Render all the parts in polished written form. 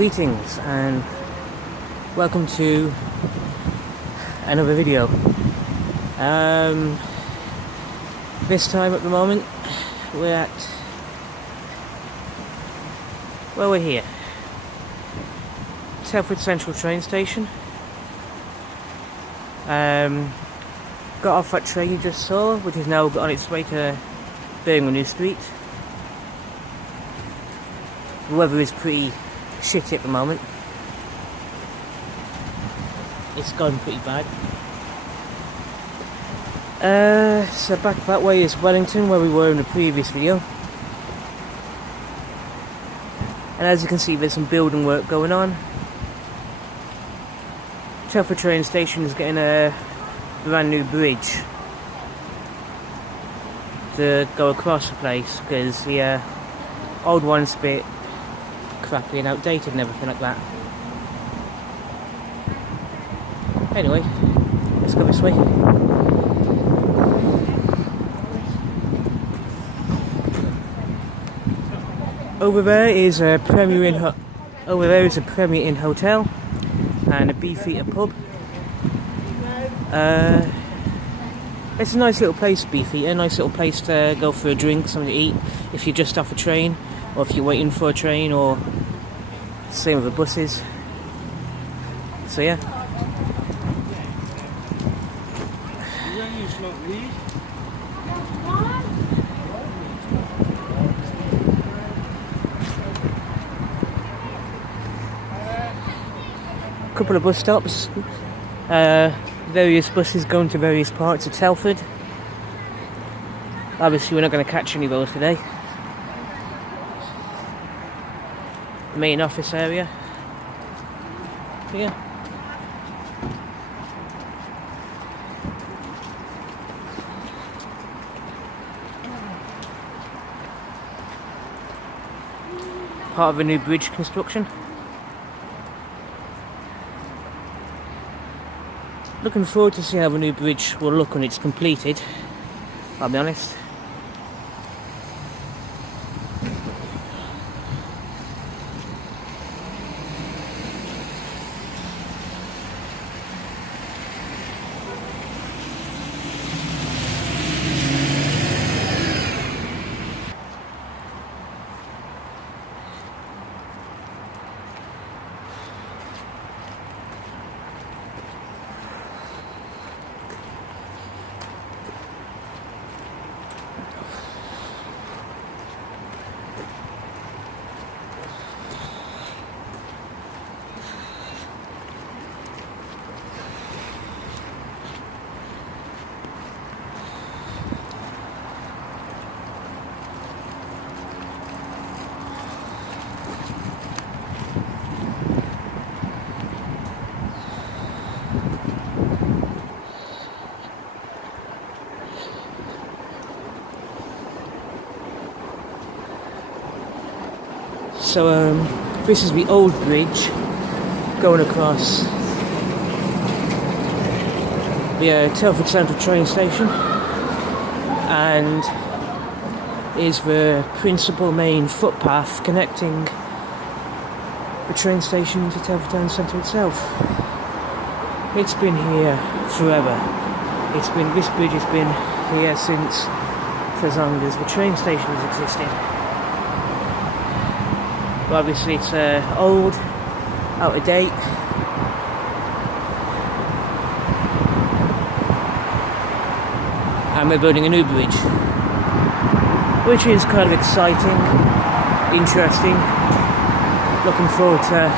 Greetings and welcome to another video. This time at the moment we're here, Telford Central Train Station. Got off that train you just saw, which is now on its way to Birmingham New Street. The weather is pretty shitty at the moment. It's gone pretty bad. So back that way is Wellington, where we were in the previous video. And as you can see, there's some building work going on. Telford train station is getting a brand new bridge to go across the place, because the old one's a bit crappy and outdated and everything like that. Anyway, let's go this way. Over there is a Premier Inn hotel and a Beefeater pub. It's a nice little place, Beefeater. A nice little place to go for a drink, something to eat if you're just off a train, or if you're waiting for a train, or same with the buses. So yeah. Couple of bus stops, various buses going to various parts of Telford. Obviously we're not going to catch any of those today. The main office area. But yeah. Part of a new bridge construction. Looking forward to see how the new bridge will look when it's completed, I'll be honest. So this is the old bridge going across the Telford Central Train Station, and is the principal main footpath connecting the train station to Telford Town Centre itself. It's been here forever. This bridge has been here since for as long as the train station has existed. But obviously it's old, out of date. And we're building a new bridge, which is kind of exciting, interesting. Looking forward to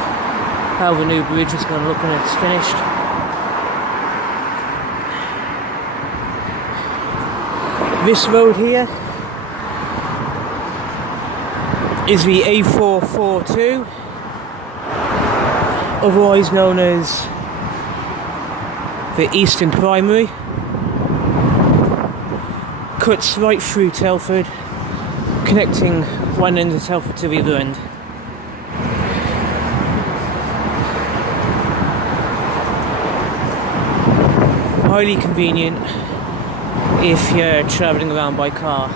how the new bridge is going to look when it's finished. This road here is the A442, otherwise known as the Eastern Primary. Cuts right through Telford, connecting one end of Telford to the other end. Highly convenient if you're travelling around by car.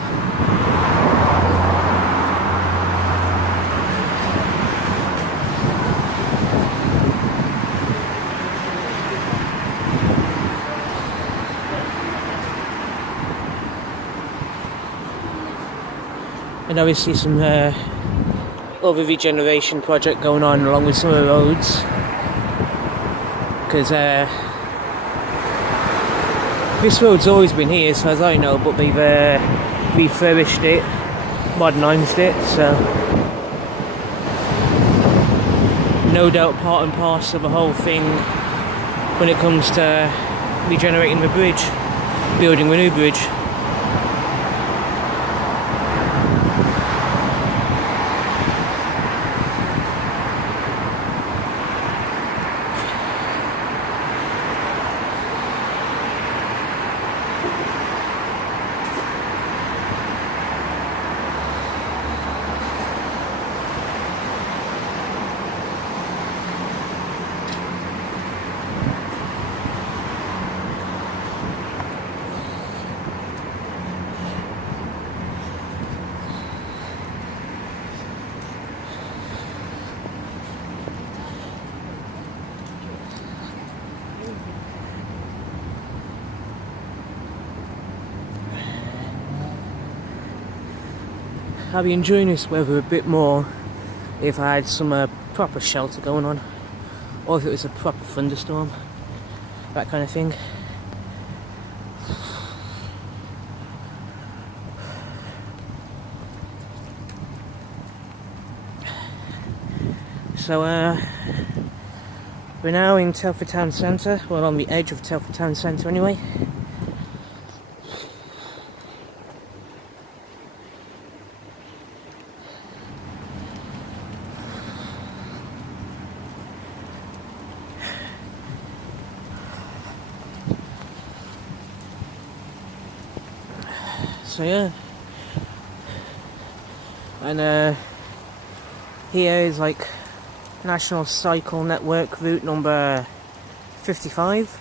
And obviously some other regeneration project going on along with some of the roads, because this road's always been here as far as I know, but they've refurbished it, modernised it, so no doubt part and parcel of the whole thing when it comes to regenerating the bridge, building a new bridge. I'd be enjoying this weather a bit more if I had some proper shelter going on, or if it was a proper thunderstorm, that kind of thing. So we're now in Telford Town Centre, well, on the edge of Telford Town Centre anyway. So yeah, and here is like National Cycle Network route number 55.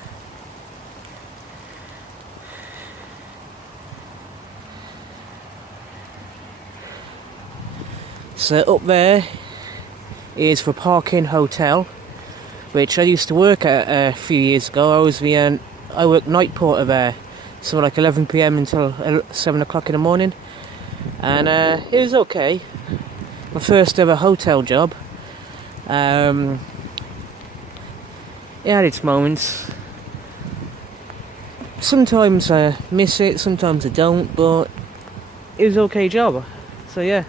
So up there is for Parkin Hotel, which I used to work at a few years ago. I worked night porter there. So like 11 PM until 7 o'clock in the morning, and it was okay. My first ever hotel job. It had its moments. Sometimes I miss it, sometimes I don't, but it was an okay job. So yeah,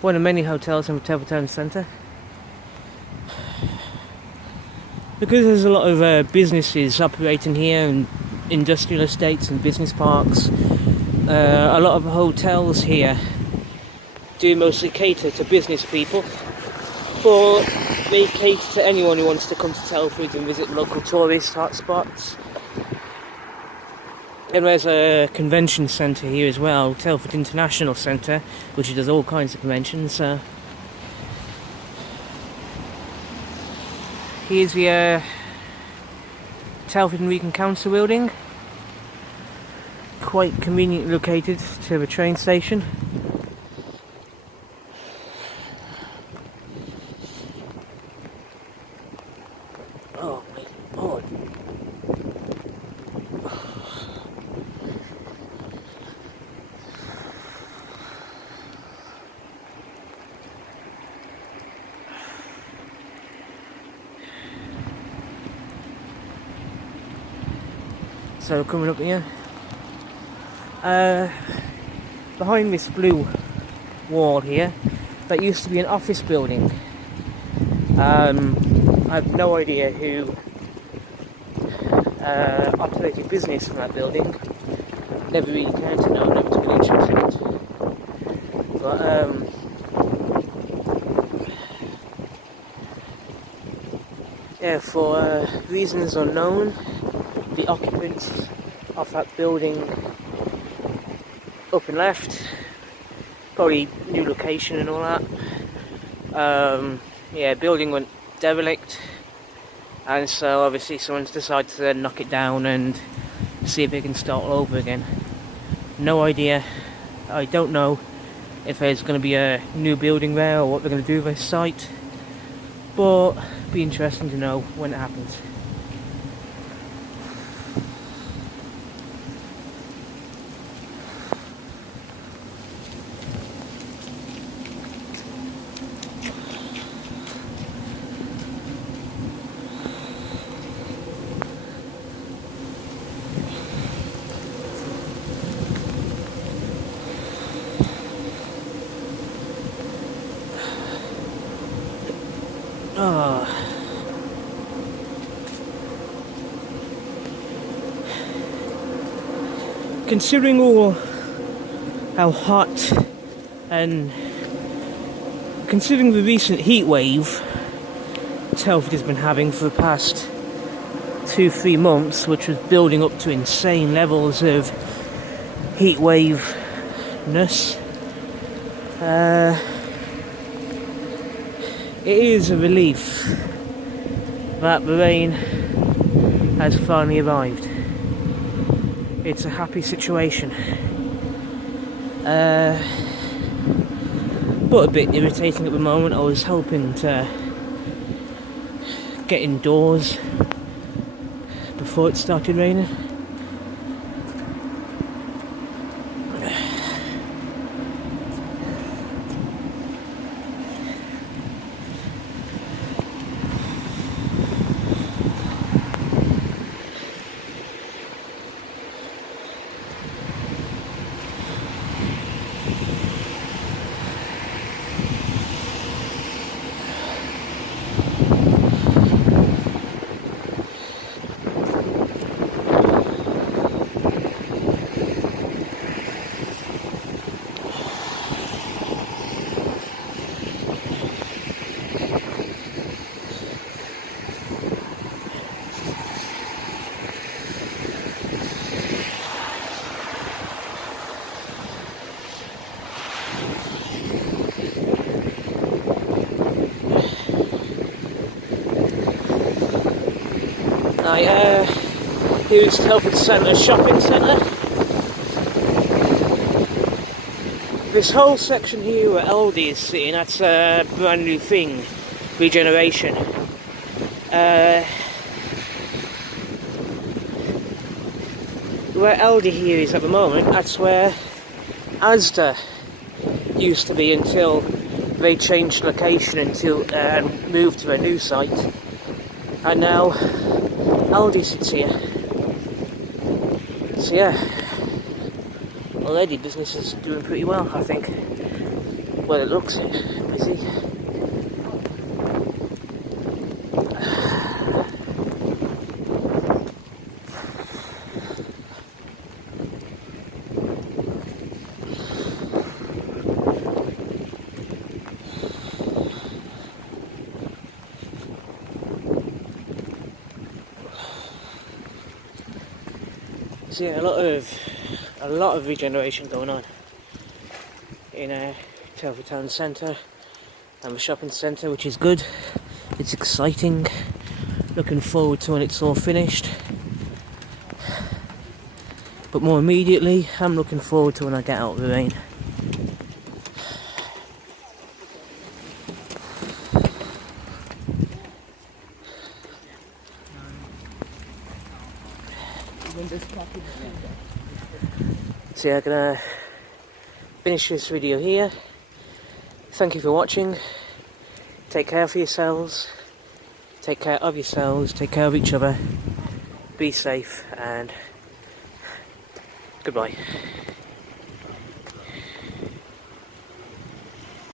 one of many hotels in Telford Town Centre. Because there's a lot of businesses operating here, and industrial estates and business parks, a lot of hotels here do mostly cater to business people, but they cater to anyone who wants to come to Telford and visit local tourist hotspots. And there's a convention centre here as well, Telford International Centre, which does all kinds of conventions. Here's the Telford and Wrekin Council building, quite conveniently located to the train station. Oh my lord. So coming up here, behind this blue wall here, that used to be an office building. I have no idea who operated business from that building. Never really cared to know, never took an interest in it. But yeah, for reasons unknown, the occupants of that building up and left, probably new location and all that. Yeah, building went derelict, and so obviously someone's decided to then knock it down and see if they can start all over again. No idea. I don't know if there's going to be a new building there or what they're going to do with this site, but it'd be interesting to know when it happens. considering all how hot and considering the recent heat wave Telford has been having for the past 2-3 months, which was building up to insane levels of heat wave-ness, it is a relief that the rain has finally arrived. It's a happy situation, but a bit irritating at the moment. I was hoping to get indoors before it started raining. Here's Telford Shopping Centre. This whole section here where Aldi is sitting, that's a brand new thing, regeneration. Where Aldi here is at the moment, that's where Asda used to be until they changed location and moved to a new site. And now Aldi sits here. So yeah, already business is doing pretty well, I think. Well, it looks busy. So yeah, a lot of regeneration going on in Telford Town Centre and the shopping centre, which is good. It's exciting. Looking forward to when it's all finished. But more immediately, I'm looking forward to when I get out of the rain. So yeah, I'm gonna finish this video here. Thank you for watching. Take care of yourselves. Take care of yourselves. Take care of each other. Be safe and goodbye.